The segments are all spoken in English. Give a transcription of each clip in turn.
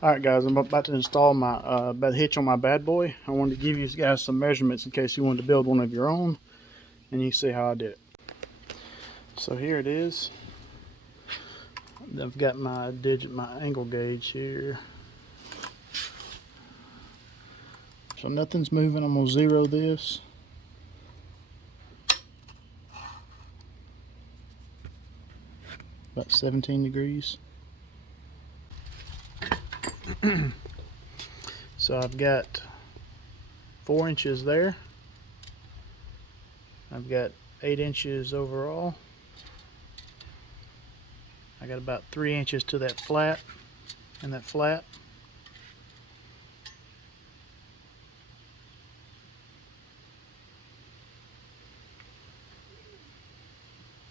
Alright guys, I'm about to install my hitch on my bad boy. I wanted to give you guys some measurements in case you wanted to build one of your own, and you see how I did it. So here it is. I've got my angle gauge here. So nothing's moving. I'm gonna zero this. About 17 degrees. So I've got 4 inches there. I've got 8 inches overall. I got about 3 inches to that flat and that flat.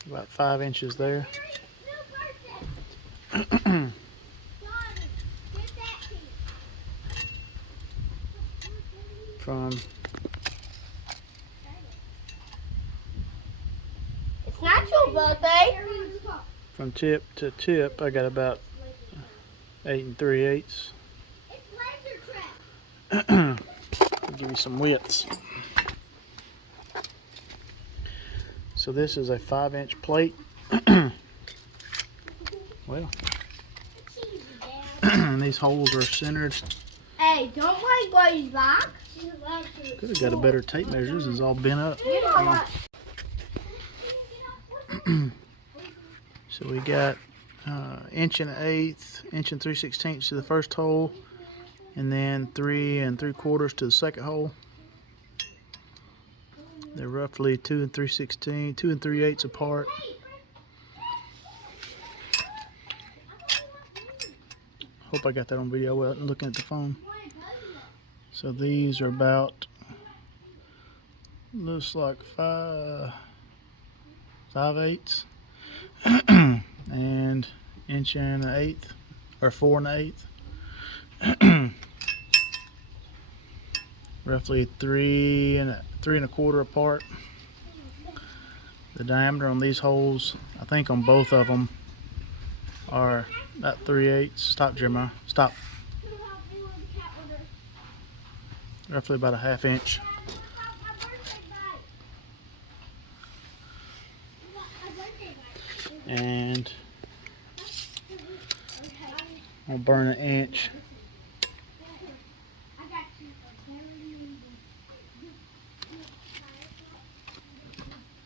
About 5 inches there. From It's not your birthday. From tip to tip, I got about 8 3/8. It's laser trap. Give you some widths. So this is a 5-inch plate. Well, these holes are centered. Hey, don't break Buddy's box. Could have got a better tape measure. This is all bent up. You know what? So we got 1 1/8, 1 3/16 to the first hole, and then 3 3/4 to the second hole. They're roughly 2 3/16, 2 3/8 apart. Hope I got that on video. I wasn't looking at the phone. So these are about, looks like 5/8 and 1 1/8 or 4 1/8. Roughly 3 3 1/4 apart. The diameter on these holes, I think on both of them, are about 3/8. Stop, Jeremiah. Stop. Roughly about a 1/2 inch. And I'll burn 1 inch.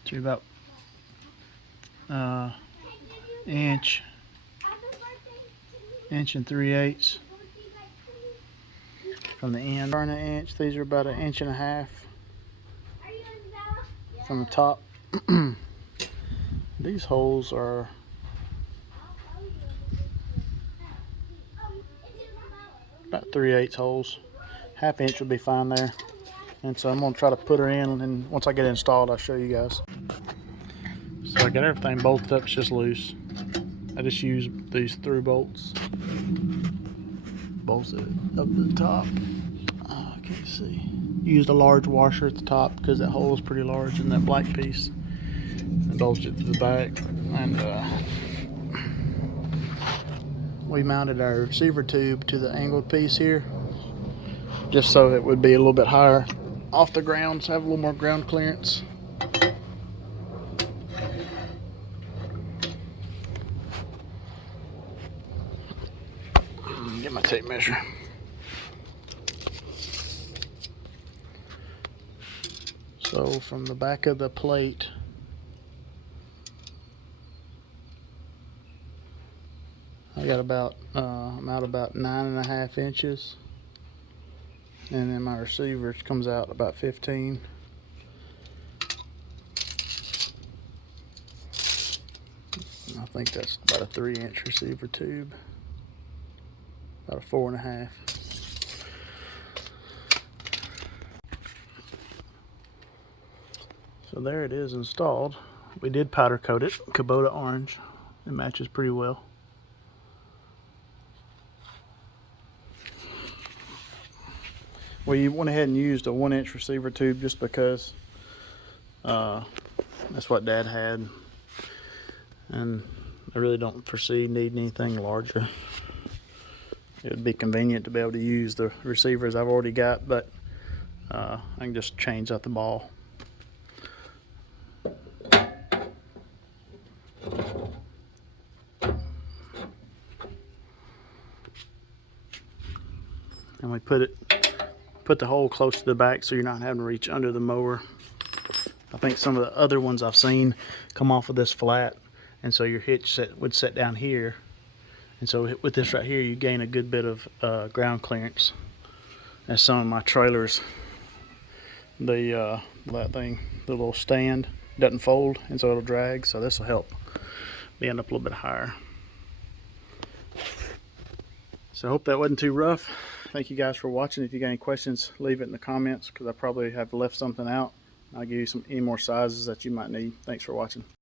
To about inch 1 3/8 from the end. Burn 1 inch. These are about 1.5 inches from the top. These holes are about 3/8 holes. 1/2 inch would be fine there. And so I'm going to try to put her in, and once I get it installed, I'll show you guys. So I got everything bolted up, it's just loose. I just use these through bolts. Bolts it up to the top. I can't see. Used a large washer at the top because that hole is pretty large in that black piece. And bolted it to the back. And we mounted our receiver tube to the angled piece here, just so it would be a little bit higher off the ground, so have a little more ground clearance. Get my tape measure. So from the back of the plate, I got about I'm out about 9.5 inches, and then my receiver comes out about 15. I think that's about a 3-inch receiver tube, about a 4.5. So there it is installed. We did powder coat it, Kubota orange. It matches pretty well. We went ahead and used a 1-inch receiver tube just because that's what Dad had, and I really don't foresee needing anything larger. it would be convenient to be able to use the receivers I've already got, but I can just change out the ball. And we put the hole close to the back so you're not having to reach under the mower. I think some of the other ones I've seen come off of this flat, and so your hitch would set down here, and so with this right here you gain a good bit of ground clearance. As some of my trailers, that thing, the little stand doesn't fold, and so it'll drag, so this will help me end up a little bit higher. So I hope that wasn't too rough. Thank you guys for watching. If you got any questions, leave it in the comments, because I probably have left something out. I'll give you any more sizes that you might need. Thanks for watching.